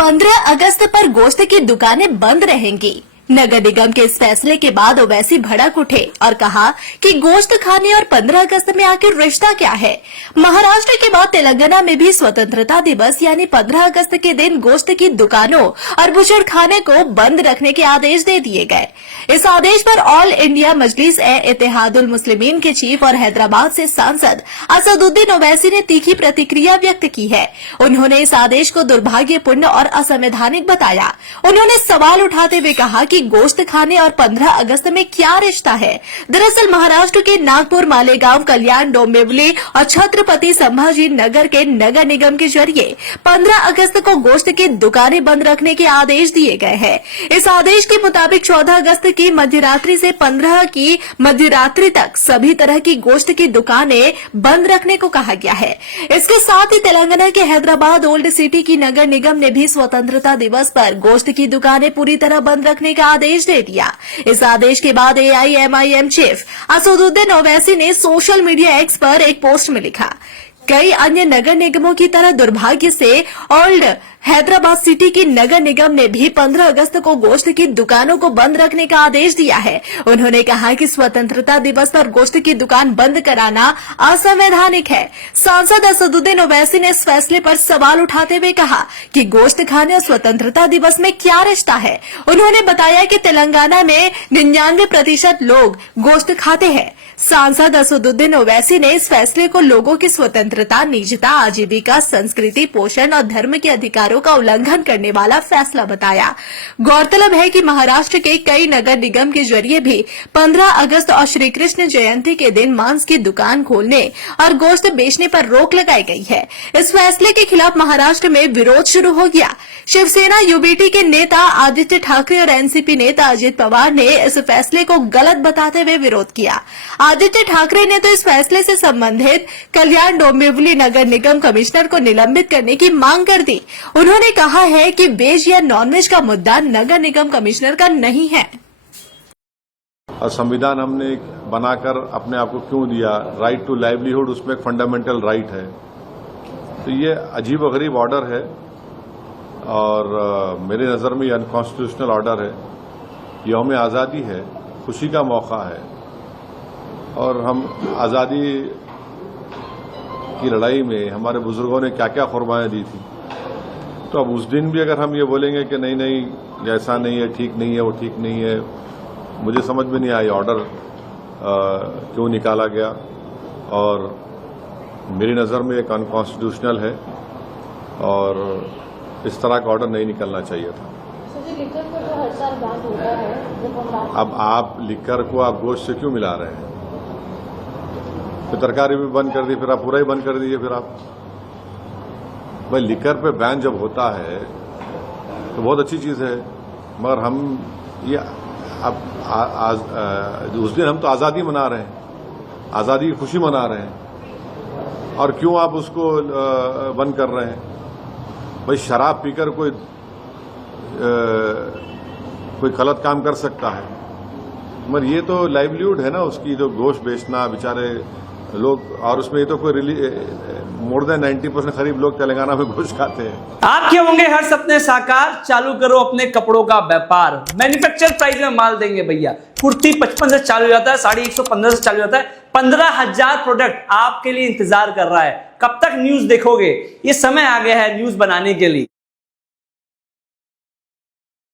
15 अगस्त पर गोश्त की दुकानें बंद रहेंगी। नगर निगम के इस फैसले के बाद ओवैसी भड़क उठे और कहा कि गोश्त खाने और 15 अगस्त में आखिर रिश्ता क्या है। महाराष्ट्र के बाद तेलंगाना में भी स्वतंत्रता दिवस यानी 15 अगस्त के दिन गोश्त की दुकानों और बुशर खाने को बंद रखने के आदेश दे दिए गए। इस आदेश पर ऑल इंडिया मजलिस-ए-इत्तेहादुल मुस्लिमीन के चीफ और हैदराबाद से सांसद असदुद्दीन ओवैसी ने तीखी प्रतिक्रिया व्यक्त की है। उन्होंने इस आदेश को दुर्भाग्यपूर्ण और असंवैधानिक बताया। उन्होंने सवाल उठाते हुए कहा कि गोश्त खाने और 15 अगस्त में क्या रिश्ता है। दरअसल महाराष्ट्र के नागपुर, मालेगांव, कल्याण, डोंबिवली और छत्रपति संभाजी नगर के नगर निगम के जरिए 15 अगस्त को गोश्त की दुकानें बंद रखने के आदेश दिए गए हैं। इस आदेश के मुताबिक 14 अगस्त की मध्यरात्रि से 15 की मध्यरात्रि तक सभी तरह की गोश्त की दुकानें बंद रखने को कहा गया है। इसके साथ ही तेलंगाना के हैदराबाद ओल्ड सिटी की नगर निगम ने भी स्वतंत्रता दिवस पर गोश्त की दुकानें पूरी तरह बंद रखने का आदेश दे दिया। इस आदेश के बाद AIMIM चीफ असदुद्दीन ओवैसी ने सोशल मीडिया एक्स पर एक पोस्ट में लिखा, कई अन्य नगर निगमों की तरह दुर्भाग्य से ओल्ड हैदराबाद सिटी की नगर निगम ने भी 15 अगस्त को गोश्त की दुकानों को बंद रखने का आदेश दिया है। उन्होंने कहा कि स्वतंत्रता दिवस पर गोश्त की दुकान बंद कराना असंवैधानिक है। सांसद असदुद्दीन ओवैसी ने इस फैसले पर सवाल उठाते हुए कहा कि गोश्त खाने और स्वतंत्रता दिवस में क्या रिश्ता है। उन्होंने बताया कि तेलंगाना में 99% लोग गोश्त खाते हैं। सांसद असदुद्दीन ओवैसी ने इस फैसले को लोगों की स्वतंत्रता, निजता, आजीविका, संस्कृति, पोषण और धर्म के अधिकारों का उल्लंघन करने वाला फैसला बताया। गौरतलब है कि महाराष्ट्र के कई नगर निगम के जरिए भी 15 अगस्त और श्री कृष्ण जयंती के दिन मांस की दुकान खोलने और गोश्त बेचने पर रोक लगाई गई है। इस फैसले के खिलाफ महाराष्ट्र में विरोध शुरू हो गया। शिवसेना UBT के नेता आदित्य ठाकरे और NCP नेता अजित पवार ने इस फैसले को गलत बताते हुए विरोध किया। आदित्य ठाकरे ने तो इस फैसले से संबंधित कल्याण डोंबिवली नगर निगम कमिश्नर को निलंबित करने की मांग कर दी। उन्होंने कहा है कि वेज या नॉनवेज का मुद्दा नगर निगम कमिश्नर का नहीं है। और संविधान हमने बनाकर अपने आप को क्यों दिया, राइट टू लाइवलीहुड उसमें एक फंडामेंटल राइट है। तो ये अजीबोगरीब ऑर्डर है और मेरे नज़र में ये अनकॉन्स्टिट्यूशनल ऑर्डर है। यौम आज़ादी है, खुशी का मौका है और हम आज़ादी की लड़ाई में हमारे बुजुर्गों ने क्या क्या कुर्बानियां दी थी। तो अब उस दिन भी अगर हम ये बोलेंगे कि नहीं नहीं ऐसा नहीं है, ठीक नहीं है, वो ठीक नहीं है, मुझे समझ में नहीं आया ऑर्डर क्यों निकाला गया और मेरी नज़र में एक अनकॉन्स्टिट्यूशनल है और इस तरह का ऑर्डर नहीं निकलना चाहिए था। लिकर को तो हर साल बंद होता है। अब आप लिकर को आप गोश्त से क्यों मिला रहे हैं? फिर तरकारी भी बंद कर दी, फिर आप पूरा ही बंद कर दीजिए। फिर आप भाई लिकर पे बैन जब होता है तो बहुत अच्छी चीज़ है, मगर हम ये अब उस दिन हम तो आज़ादी मना रहे हैं, आज़ादी की खुशी मना रहे हैं और क्यों आप उसको बंद कर रहे हैं? भाई शराब पीकर कोई गलत काम कर सकता है, मगर ये तो लाइवलीहुड है ना उसकी, जो गोश्त बेचना बेचारे लोग, और उसमें ये तो कोई मोर देन 90% करीब लोग तेलंगाना में गोश्त खाते हैं। आपके होंगे हर सपने साकार, चालू करो अपने कपड़ों का व्यापार। मैन्युफैक्चर प्राइस में माल देंगे भैया। कुर्ती 55 से चालू हो जाता है, साड़ी 115 से चालू हो जाता है। 15,000 प्रोडक्ट आपके लिए इंतजार कर रहा है। कब तक न्यूज देखोगे? ये समय आ गया है न्यूज बनाने के लिए।